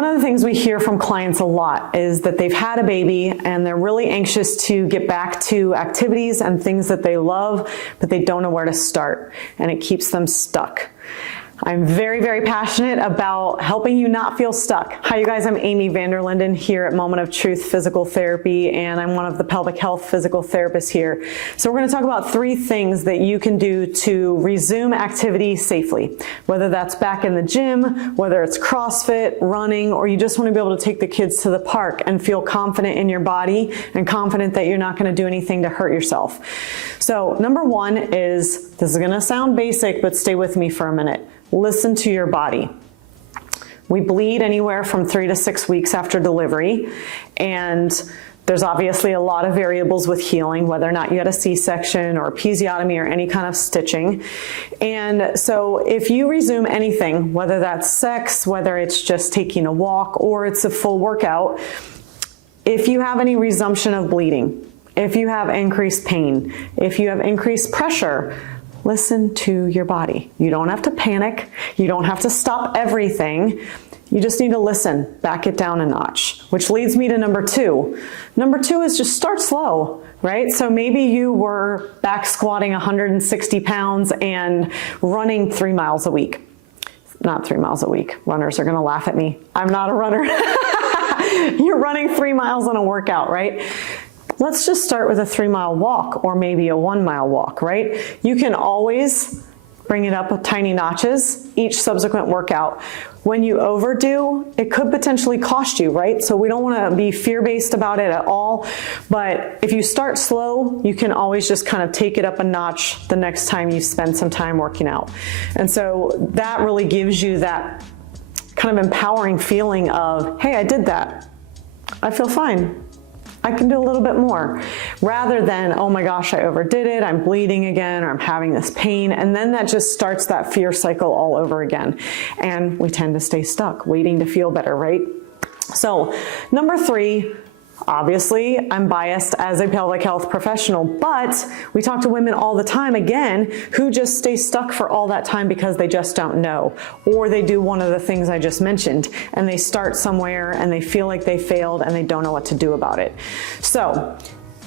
One of the things we hear from clients a lot is that they've had a baby and they're really anxious to get back to activities and things that they love, but they don't know where to start, and it keeps them stuck. I'm very, very passionate about helping you not feel stuck. Hi, you guys. I'm Amy Vanderlinden here at Moment of Truth Physical Therapy, and I'm one of the pelvic health physical therapists here. So we're going to talk about 3 things that you can do to resume activity safely, whether that's back in the gym, whether it's CrossFit, running, or you just want to be able to take the kids to the park and feel confident in your body and confident that you're not going to do anything to hurt yourself. So number 1 is, this is going to sound basic, but stay with me for a minute. Listen to your body. We bleed anywhere from 3 to 6 weeks after delivery, and there's obviously a lot of variables with healing, whether or not you had a C-section or episiotomy or any kind of stitching. And so if you resume anything, whether that's sex, whether it's just taking a walk, or it's a full workout, if you have any resumption of bleeding, if you have increased pain, if you have increased pressure, listen to your body. You don't have to panic. You don't have to stop everything. You just need to listen, back it down a notch, which leads me to number 2. Number 2 is just start slow, right? So maybe you were back squatting 160 pounds and running 3 miles a week. Not 3 miles a week. Runners are going to laugh at me. I'm not a runner. You're running 3 miles on a workout, right? Let's just start with a 3-mile walk or maybe a 1-mile walk, right? You can always bring it up with tiny notches each subsequent workout. When you overdo, it could potentially cost you, right? So we don't want to be fear-based about it at all. But if you start slow, you can always just kind of take it up a notch the next time you spend some time working out. And so that really gives you that kind of empowering feeling of, hey, I did that. I feel fine. I can do a little bit more, rather than, oh my gosh, I overdid it, I'm bleeding again, or I'm having this pain, and then that just starts that fear cycle all over again. And we tend to stay stuck, waiting to feel better, right? So, number 3, obviously, I'm biased as a pelvic health professional, but we talk to women all the time, again, who just stay stuck for all that time because they just don't know, or they do one of the things I just mentioned, and they start somewhere and they feel like they failed and they don't know what to do about it. So,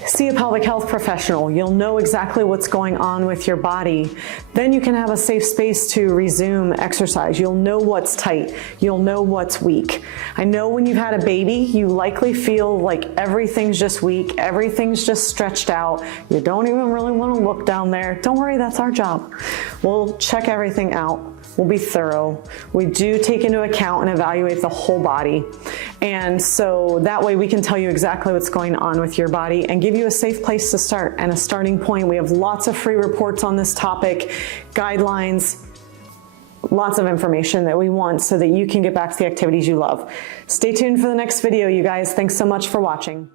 see a pelvic health professional. You'll know exactly what's going on with your body. Then you can have a safe space to resume exercise. You'll know what's tight. You'll know what's weak. I know when you've had a baby, you likely feel like everything's just weak, everything's just stretched out. You don't even really want to look down there. Don't worry, that's our job. We'll check everything out. We'll be thorough. We do take into account and evaluate the whole body. And so that way we can tell you exactly what's going on with your body and give you a safe place to start and a starting point. We have lots of free reports on this topic, guidelines, lots of information that we want so that you can get back to the activities you love. Stay tuned for the next video, you guys. Thanks so much for watching.